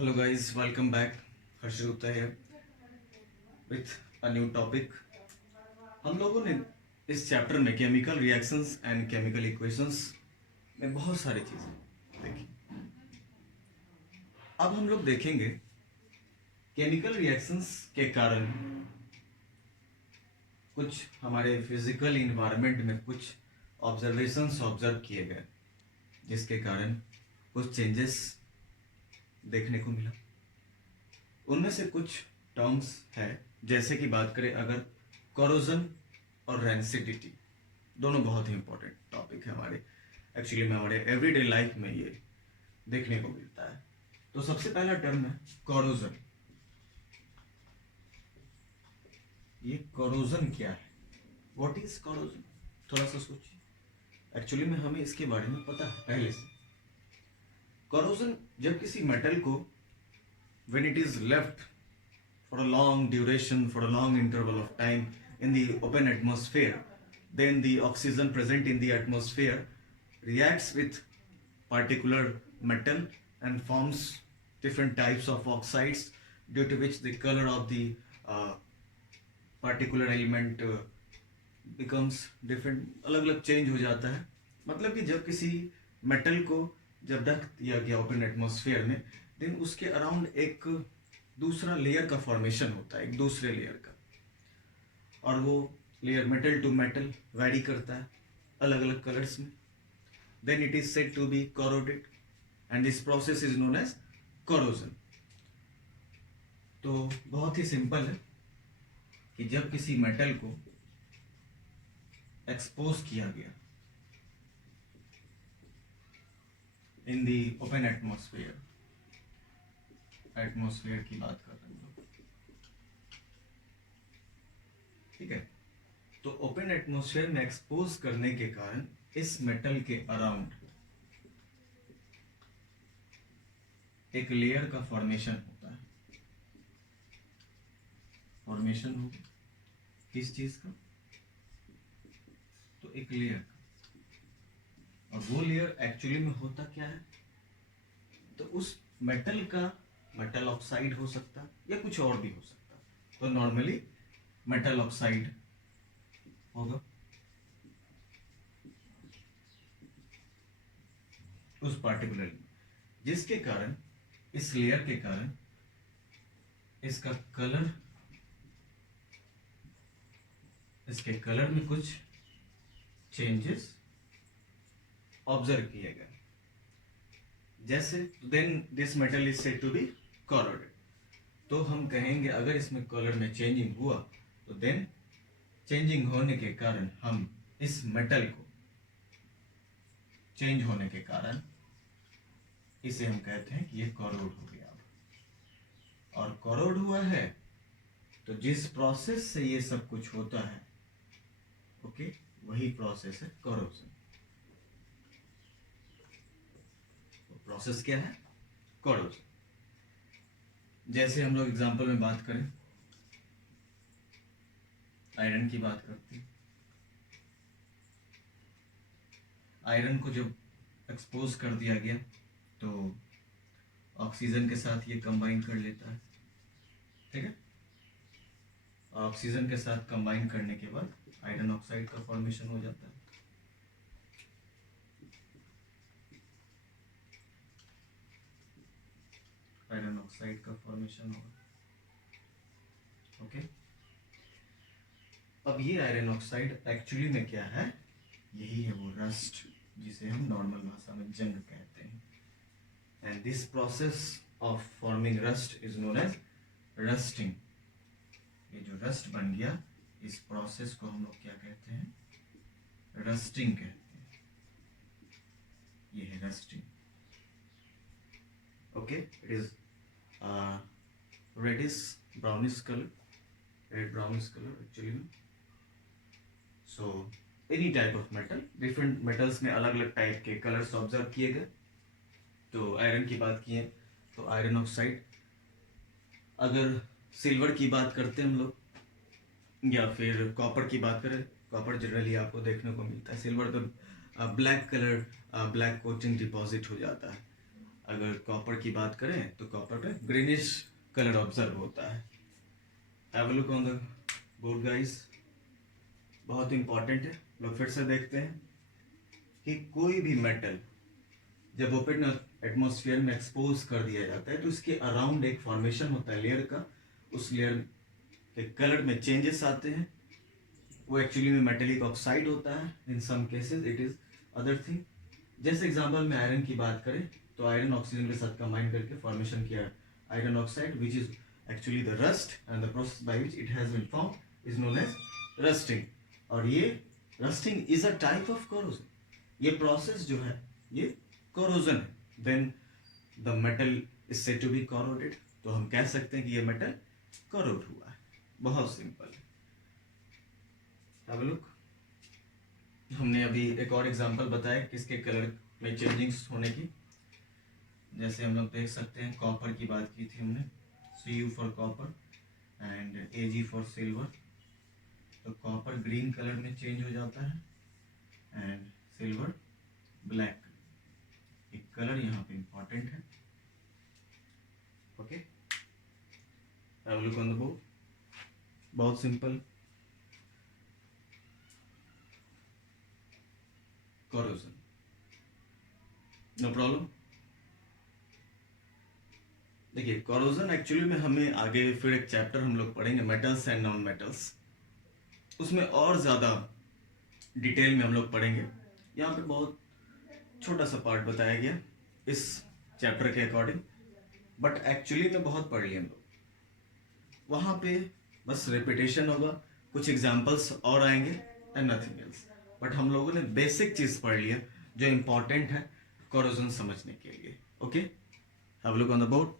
Hello guys, welcome back. Harsh Gupta here with a new topic. हम लोगों ने इस चैप्टर में chemical reactions and chemical equations में बहुत सारी चीज़ें देखी. अब हम लोग देखेंगे केमिकल रिएक्शंस के कारण कुछ हमारे फिजिकल इन्वायरमेंट में कुछ ऑब्जर्वेशंस ऑब्जर्व किए गए जिसके कारण कुछ चेंजेस देखने को मिला. उनमें से कुछ टर्म्स है, जैसे कि बात करें अगर कोरोजन और रेंसिडिटी, दोनों बहुत ही इंपॉर्टेंट टॉपिक है हमारे एक्चुअली में हमारे एवरीडे लाइफ में ये देखने को मिलता है. तो सबसे पहला टर्म है कोरोजन. ये कोरोजन क्या है? What is corrosion? थोड़ा सा सोचिए. एक्चुअली में हमें इसके बारे में पता है पहले से. कोरोजन जब किसी मेटल को when it is left for a long duration, for a long interval of time in the open atmosphere, then the oxygen present in the atmosphere reacts with particular metal and forms different types of oxides, due to which the color of the particular element becomes different. अलग अलग change हो जाता है. मतलब कि जब किसी metal को जब रख दिया गया ओपन एटमॉस्फेयर में, देन उसके अराउंड एक दूसरा लेयर का फॉर्मेशन होता है, एक दूसरे लेयर का, और वो layer metal to metal vary करता है अलग अलग कलर्स में. Then it is said to be corroded and this process is known as corrosion. तो बहुत ही सिंपल है कि जब किसी मेटल को एक्सपोज किया गया इन दी ओपन एटमॉस्फेयर की बात कर रहे हैं लोग, ठीक है. तो ओपन एटमॉस्फेयर में एक्सपोज करने के कारण इस मेटल के अराउंड एक लेयर का फॉर्मेशन होता है. फॉर्मेशन हो किस चीज का? तो एक लेयर का. और वो लेयर एक्चुअली में होता क्या है? तो उस मेटल का मेटल ऑक्साइड हो सकता या कुछ और भी हो सकता. तो नॉर्मली मेटल ऑक्साइड होगा उस पार्टिकुलर, जिसके कारण इस लेयर के कारण इसका कलर, इसके कलर में कुछ चेंजेस ऑब्जर्व किए गए. जैसे then this metal is said to be corroded. तो हम कहेंगे अगर इसमें कलर में चेंजिंग हुआ तो देन चेंजिंग होने के कारण हम इस मेटल को चेंज होने के कारण इसे हम कहते हैं कि ये कोरोड हो गया. और कोरोड हुआ है तो जिस प्रोसेस से ये सब कुछ होता है, ओके, वही प्रोसेस है कोरोजन. प्रोसेस क्या है? कोरोजन. जैसे हम लोग एग्जांपल में बात करें, आयरन की बात करते हैं. आयरन को जब एक्सपोज कर दिया गया तो ऑक्सीजन के साथ ये कंबाइन कर लेता है, ठीक है. ऑक्सीजन के साथ कंबाइन करने के बाद आयरन ऑक्साइड का फॉर्मेशन हो जाता है. आयरन ऑक्साइड का फॉर्मेशन होगा, ओके. अब ये आयरन ऑक्साइड एक्चुअली में क्या है? यही है वो रस्ट, जिसे हम नॉर्मल भाषा में जंग कहते हैं. And this process of forming rust is known as rusting. ये जो रस्ट बन गया, इस प्रोसेस को हम लोग क्या कहते हैं? रस्टिंग कहते हैं. ये है rusting, okay. It is reddish brownish colour, red brownish colour actually में. So any type of metal, different metals में अलग अलग टाइप के कलर्स ऑब्जर्व किए गए. तो आयरन की बात किए तो आयरन ऑक्साइड. अगर सिल्वर की बात करते हैं हम लोग, या फिर कॉपर की बात करें, कॉपर जनरली आपको देखने को मिलता है. सिल्वर तो black colour, black coating deposit हो जाता है. अगर कॉपर की बात करें तो कॉपर पे ग्रीनिश कलर ऑब्जर्व होता है। Have a look on the board guys, बहुत इंपॉर्टेंट है। लोग फिर से देखते हैं कि कोई भी मेटल जब ओपन एटमॉस्फेयर में एक्सपोज कर दिया जाता है तो इसके अराउंड एक फॉर्मेशन होता है लेयर का, उस लेयर के कलर में चेंजेस आते हैं। वो एक्चुअली में मेटेलिक ऑक्साइड होता है, in some cases it is other thing. जैसे एग्जांपल में आयरन की बात करें तो आयरन ऑक्सीजन के साथ कंबाइन करके फॉर्मेशन किया iron oxide which is actually the rust, and the process by which it has been form is known as rusting. और ये rusting is a type of corrosion. ये प्रोसेस जो है ये कोरोजन है। Then the metal is said to be corroded, तो हम कह सकते हैं कि ये मेटल कोरोड हुआ है। बहुत सिंपल है। हैव अ लुक, हमने अभी एक और एग्जांपल बताया किसके कलर में चेंजिंग्स होने की। जैसे हम लोग देख सकते हैं कॉपर की बात की थी हमने, Cu for copper and Ag for silver. तो कॉपर ग्रीन कलर में चेंज हो जाता है एंड सिल्वर ब्लैक। एक कलर यहाँ पे इंपॉर्टेंट है। Okay, have a look on the board, बहुत सिंपल। Corrosion, no problem. देखिए कोरोजन एक्चुअली में हमें आगे फिर एक चैप्टर हम लोग पढ़ेंगे मेटल्स एंड नॉन मेटल्स, उसमें और ज़्यादा डिटेल में हम लोग पढ़ेंगे। यहाँ पे बहुत छोटा सा पार्ट बताया गया इस चैप्टर के अकॉर्डिंग, बट एक्चुअली में बहुत पढ़ लिए हम लोग। वहाँ पे बस रिपीटेशन होगा, कुछ एग्जाम्पल्स और आएंगे एंड नथिंग एल्स, बट हम लोगों ने बेसिक चीज़ पढ़ लिया जो इम्पोर्टेंट है कोरोजन समझने के लिए। Okay, have a look on the board.